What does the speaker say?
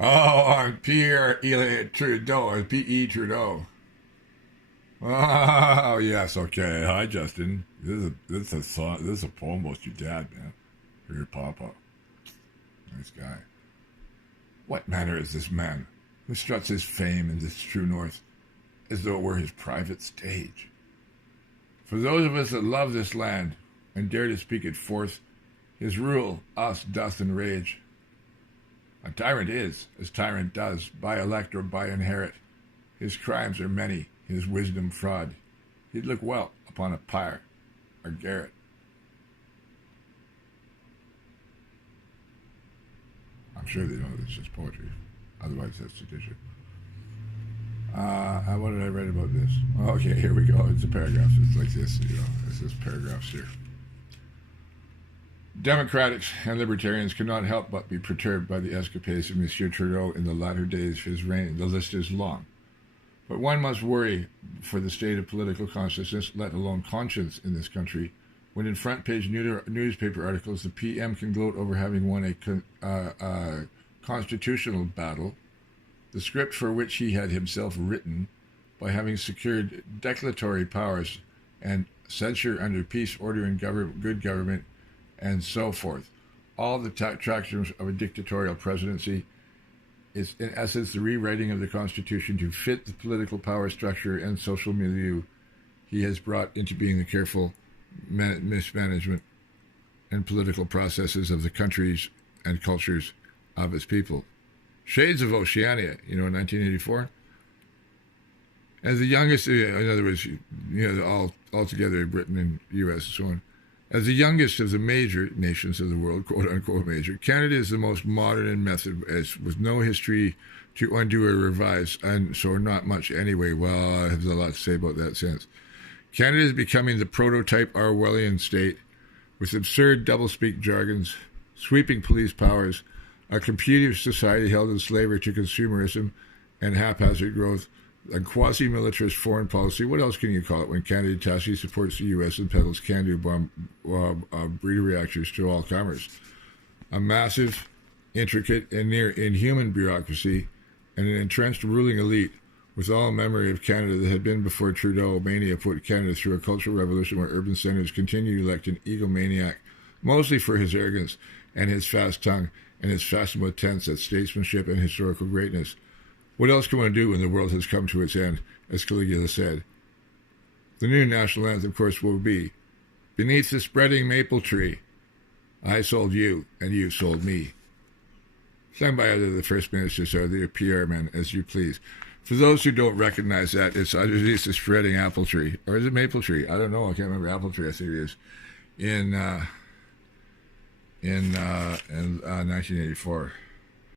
Oh, I'm Pierre Eliot Trudeau, or P.E. Trudeau. Oh, yes, okay. Hi, Justin. This is a song. This is a poem about your dad, man. For your papa. Nice guy. What manner is this man who struts his fame in this true north as though it were his private stage? For those of us that love this land and dare to speak it forth, his rule us doth enrage. A tyrant is, as tyrant does, by elect or by inherit. His crimes are many, his wisdom fraud. He'd look well upon a pyre or garret. I'm sure they know this is poetry. Otherwise, that's sedition. What did I write about this? Okay, here we go. It's a paragraph. It's like this, This is paragraphs here. Democrats and libertarians cannot help but be perturbed by the escapades of Monsieur Trudeau in the latter days of his reign. The list is long. But one must worry for the state of political consciousness, let alone conscience, in this country, when in front-page newspaper articles the PM can gloat over having won a constitutional battle, the script for which he had himself written, by having secured declaratory powers and censure under peace, order, and good government, and so forth. All the attractions of a dictatorial presidency is, in essence, the rewriting of the Constitution to fit the political power structure and social milieu he has brought into being the careful mismanagement and political processes of the countries and cultures of its people. Shades of Oceania, in 1984. As the youngest, in other words, all together, Britain and U.S. and so on. As the youngest of the major nations of the world, quote-unquote major, Canada is the most modern and method, with no history to undo or revise, and so not much anyway. Well, I have a lot to say about that since. Canada is becoming the prototype Orwellian state, with absurd doublespeak jargons, sweeping police powers, a computer society held in slavery to consumerism and haphazard growth, a quasi-militarist foreign policy. What else can you call it when Canada tacitly supports the U.S. and peddles can-do breeder reactors to all comers? A massive, intricate, and near inhuman bureaucracy and an entrenched ruling elite with all memory of Canada that had been before Trudeau mania put Canada through a cultural revolution where urban centres continue to elect an egomaniac, mostly for his arrogance and his fast tongue and his fashionable attempts at statesmanship and historical greatness. What else can one do when the world has come to its end, as Caligula said? The new national anthem, of course, will be, "Beneath the spreading maple tree, I sold you, and you sold me." Sung by either the First Ministers or the Pierre men, as you please. For those who don't recognize that, it's underneath the spreading apple tree. Or is it maple tree? I don't know. I can't remember. Apple tree, I think it is. In 1984.